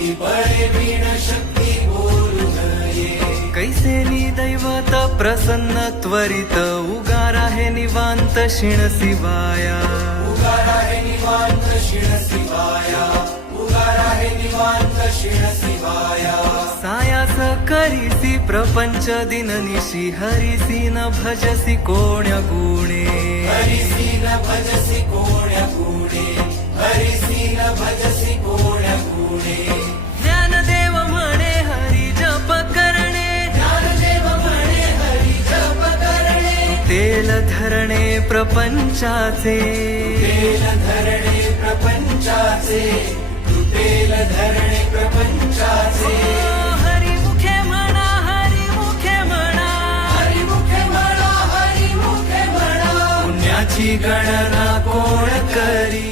बळे बिन शक्ती बोलू नये. कैसे दैवत प्रसन्न त्वरित उगार आहे निवांत शिण शिवाया. उगार आहे निवांत शिण शिवाया. उगार आहे निवांत शिण शिवाया. सायास करीसी प्रपंच दिननिशी हरिसी न भजसी कोण्या गुणे. हरिसी न भजसी कोण्या गुणे. हरिसी न भजसी कोण्या गुणे. ज्ञानदेव म्हणे हरी जप करणे. ज्ञानदेव म्हणे हरी जप करणे. तेल धरणे प्रपंचाचे. तेल धरणे प्रपंचाचे. तेल धरणे प्रपंचाचे. हरिमुखे म्हणा हरिमुखे म्हणा. हरिमुखे म्हणा हरिमुखे म्हणा. पुण्याची गणना कोण करी.